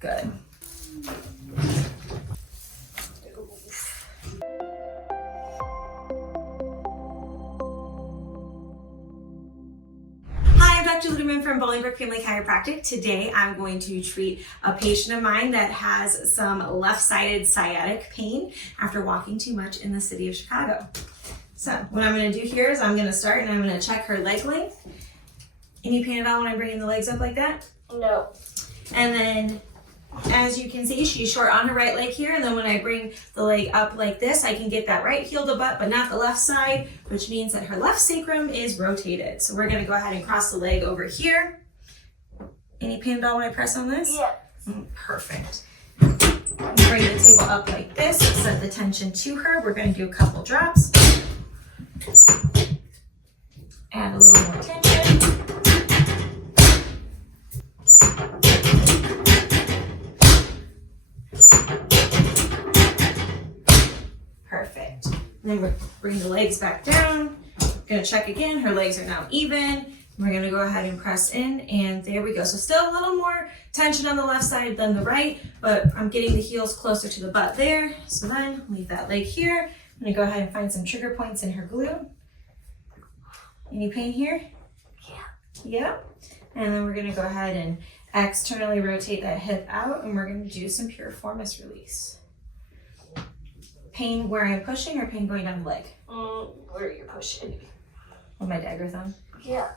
Good. Hi, I'm Dr. Ludeman from Bolingbrook Family Chiropractic. Today I'm going to treat a patient of mine that has some left-sided sciatic pain after walking too much in the city of Chicago. So what I'm going to do here is I'm going to start and I'm going to check her leg length. Any pain at all when I'm bringing the legs up like that? No. And then, as you can see, she's short on her right leg here, and then when I bring the leg up like this, I can get that right heel to butt, but not the left side, which means that her left sacrum is rotated. So we're gonna go ahead and cross the leg over here. Any pain at all when I press on this? Yeah. Perfect. Bring the table up like this, set the tension to her. We're gonna do a couple drops. Add a little more tension. Perfect. Then we'll bring the legs back down. Gonna check again. Her legs are now even. We're gonna go ahead and press in, and there we go. So still a little more tension on the left side than the right, but I'm getting the heels closer to the butt there. So then leave that leg here. I'm gonna go ahead and find some trigger points in her glute. Any pain here? Yeah. Yep. And then we're gonna go ahead and externally rotate that hip out, and we're gonna do some piriformis release. Pain where I'm pushing or pain going down the leg? Where you're pushing. With my dagger thumb? Yeah.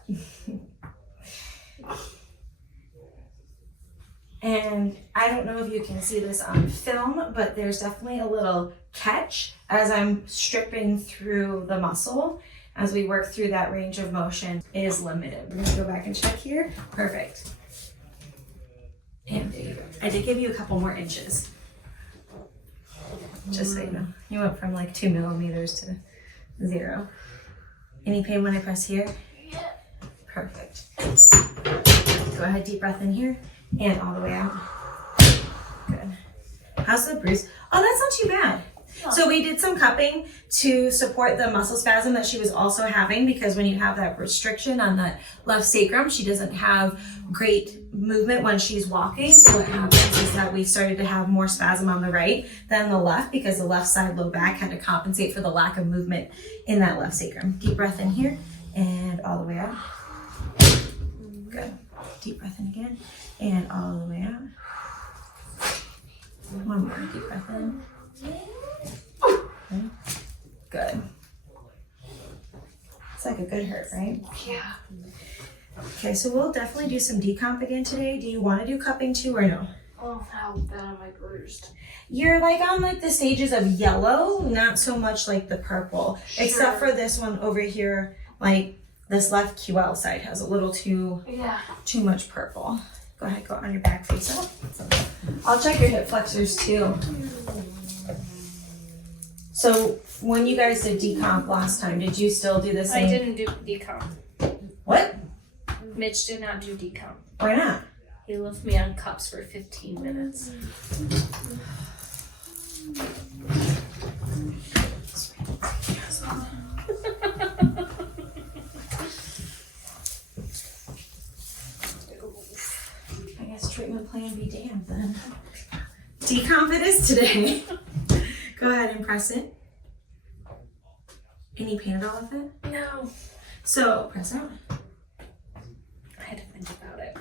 And I don't know if you can see this on film, but there's definitely a little catch as I'm stripping through the muscle. As we work through that range of motion is limited. We're gonna go back and check here. Perfect. And there you go. I did give you a couple more inches. Just so you know. You went from like 2 millimeters to 0. Any pain when I press here? Yeah. Perfect. Go ahead, deep breath in here and all the way out. Good. How's the bruise? Oh, that's not too bad. So we did some cupping to support the muscle spasm that she was also having, because when you have that restriction on that left sacrum, she doesn't have great movement when she's walking. So what happens is that we started to have more spasm on the right than the left, because the left side low back had to compensate for the lack of movement in that left sacrum. Deep breath in here and all the way out. Good. Deep breath in again and all the way out. One more deep breath in. Okay. Good. It's like a good hurt, right? Yeah. Okay, so we'll definitely do some decomp again today. Do you want to do cupping too or no? Oh, how bad am I bruised? You're like on like the stages of yellow, not so much like the purple. Sure. Except for this one over here, like this left QL side has a little too much purple. Go ahead, go on your back face up. I'll check your hip flexors too. So when you guys did decomp last time, did you still do the same? I didn't do decomp. What? Mitch did not do decomp. Why not? He left me on cups for 15 minutes. I guess treatment plan be damned then. Decomp it is today. Go ahead and press it. Any pain at all with it? No. So press out. I had to think about it.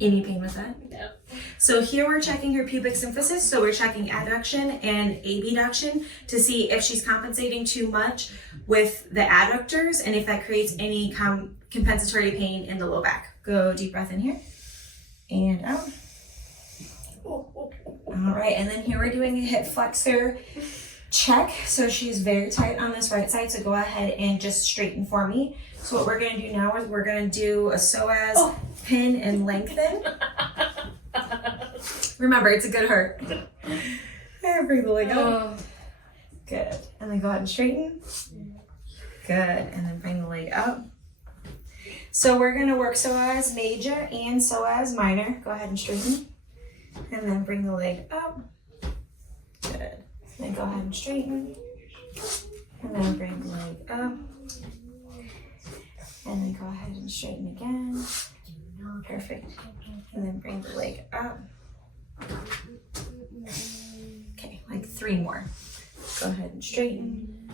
Any pain with that? No. So here we're checking her pubic symphysis. So we're checking adduction and abduction to see if she's compensating too much with the adductors and if that creates any compensatory pain in the low back. Go deep breath in here and out. All right, and then here we're doing a hip flexor check. So she's very tight on this right side, so go ahead and just straighten for me. So what we're gonna do now is we're gonna do a psoas, pin, and lengthen. Remember, it's a good hurt. And bring the leg up. Good, and then go ahead and straighten. Good, and then bring the leg up. So we're gonna work psoas major and psoas minor. Go ahead and straighten. And then bring the leg up. Good. Then go ahead and straighten. And then bring the leg up. And then go ahead and straighten again. Perfect. And then bring the leg up. Okay, like 3 more. Go ahead and straighten.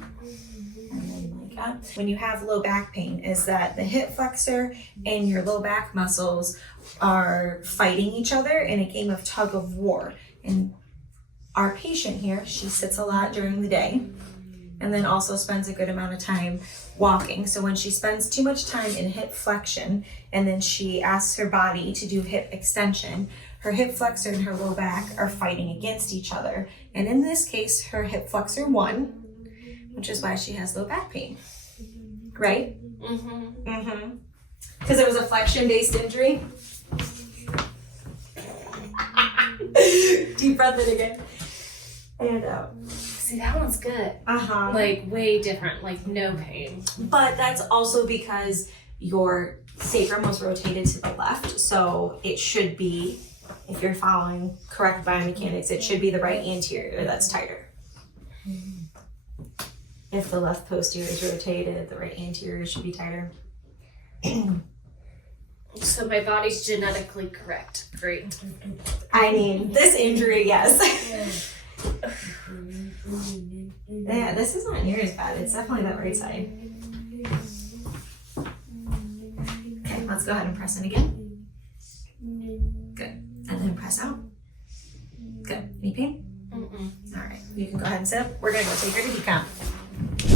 And then like up. When you have low back pain, is that the hip flexor and your low back muscles are fighting each other in a game of tug of war. And our patient here, she sits a lot during the day and then also spends a good amount of time walking. So when she spends too much time in hip flexion and then she asks her body to do hip extension, her hip flexor and her low back are fighting against each other. And in this case, her hip flexor won, which is why she has low back pain, right? Mm-hmm. Mm-hmm. Because it was a flexion-based injury. Deep breath in again. And out. See, that one's good. Uh-huh. Like, way different. Like, no pain. But that's also because your sacrum was rotated to the left, so it should be, if you're following correct biomechanics, it should be the right anterior that's tighter. If the left posterior is rotated, the right anterior should be tighter. So my body's genetically correct. Great. I mean, this injury, yes. Yeah, this is not near as bad. It's definitely that right side. Okay, let's go ahead and press in again. Good. And then press out. Good. Any pain? Mm-mm. All right. You can go ahead and sit up. We're going to go take her to decomp.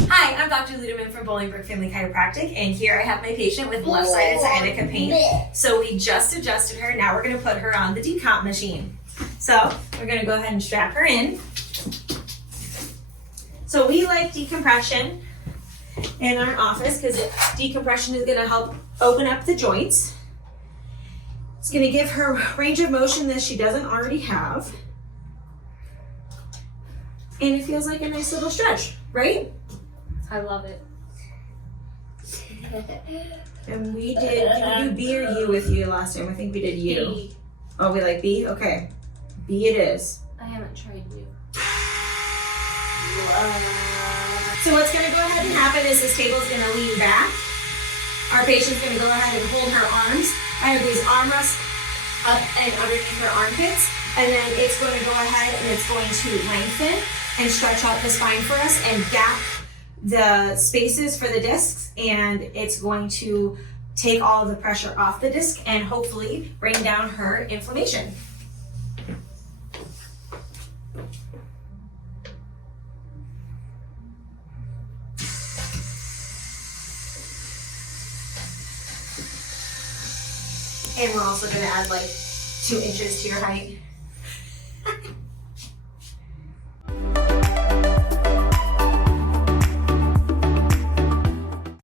Hi, I'm Dr. Ludeman from Bolingbrook Family Chiropractic, and here I have my patient with left-sided sciatica pain. So we just adjusted her. Now we're going to put her on the decomp machine. So we're going to go ahead and strap her in. So we like decompression in our office because decompression is going to help open up the joints. It's going to give her range of motion that she doesn't already have. And it feels like a nice little stretch, right? I love it. And we did we do B or U with you last time? I think we did U. B. Oh, we like B? Okay. B it is. I haven't tried you. So what's going to go ahead and happen is this table is going to lean back. Our patient's going to go ahead and hold her arms. I have these arm rests up and underneath her armpits. And then it's going to go ahead and it's going to lengthen and stretch out the spine for us and gap the spaces for the discs. And it's going to take all of the pressure off the disc and hopefully bring down her inflammation. And we're also going to add like 2 inches to your height.